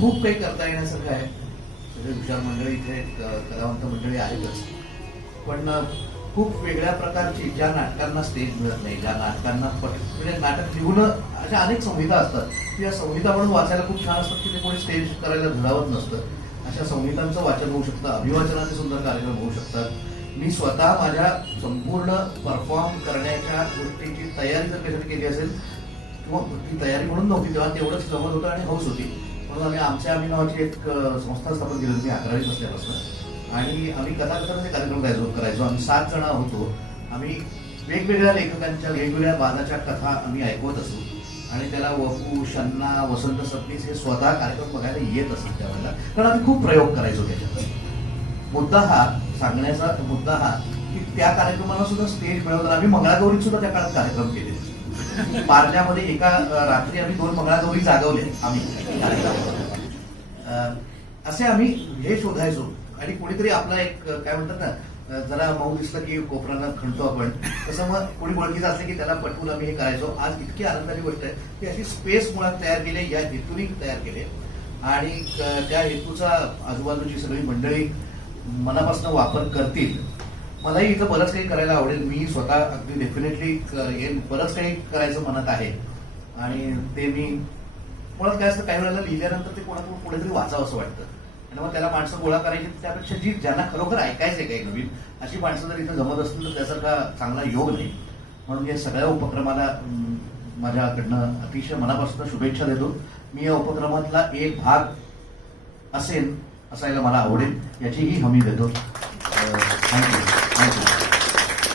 खूप काही करता येण्यासारखं आहे. सगळे हुशार मंडळी इथे कलावंत मंडळी आहेतच, पण खूप वेगळ्या प्रकारची ज्या नाटकांना स्टेज मिळत नाही, ज्या नाटकांना म्हणजे नाटक लिहून अशा अनेक संहिता असतात की या संहिता म्हणून वाचायला खूप छान असतात की ते कोणी स्टेज करायला धडावत नसतं. अशा संहितांचं वाचन होऊ शकतं, अभिवाचनाचे सुंदर कार्यक्रम होऊ शकतात. मी स्वतः माझ्या संपूर्ण परफॉर्म करण्याच्या गोष्टीची तयारी जर कशाने केली असेल किंवा ती तयारी म्हणून नव्हती तेव्हा तेवढंच जमत होतं आणि हौस होती म्हणून आम्ही नावाची एक संस्था स्थापन केली होती 11वी बसल्यापासून आणि आम्ही कथाकथनाचे कार्यक्रम करायचो. आम्ही 7 जण होतो. आम्ही वेगवेगळ्या लेखकांच्या वेगवेगळ्या बाजाच्या कथा आम्ही ऐकवत असू आणि त्याला वपू, शन्ना, वसंत सबनीस हे स्वतः कार्यक्रम बघायला येत असत त्यावेळेला, कारण आम्ही खूप प्रयोग करायचो त्याच्यात. सांगण्याचा मुद्दा हा की त्या कार्यक्रमाला सुद्धा स्टेज मिळवताना आम्ही मंगळागौरीत सुद्धा त्या काळात कार्यक्रम केले. पारण्यामध्ये एका रात्री आम्ही 2 मंगळागौरी जागवले आम्ही. असे आम्ही हे शोधायचो आणि कोणीतरी आपला एक काय म्हणतात ना, जरा मऊ दिसलं की कोपरानं खणतो आपण, तसं मग कोणी ओळखीचं असलं की त्याला पटवून आम्ही हे करायचो. आज इतकी आनंदाची गोष्ट आहे की अशी स्पेस मुळात तयार केली, या हेतूने तयार केले आणि त्या हेतूचा आजूबाजूची सगळी मंडळी मनापासून वापर करतील. मलाही इथं बरंच काही करायला आवडेल. मी स्वतः अगदी डेफिनेटली बरंच काही करायचं मनात आहे आणि ते मी मुळात काय असतं, काही वेळेला लिहिल्यानंतर ते कोणीतरी वाचावं असं वाटतं आणि मग त्याला माणसं गोळा करायची. त्यापेक्षा ज्यांना खरोखर ऐकायचंय काही नवीन अशी माणसं जर इथं जमत असतील तर त्यासारखा चांगला योग नाही. म्हणून या सगळ्या उपक्रमाला माझ्याकडनं अतिशय मनापासून शुभेच्छा देतो. मी या उपक्रमातला एक भाग असायला मला आवडेल याचीही हमी देतो. थँक्यू.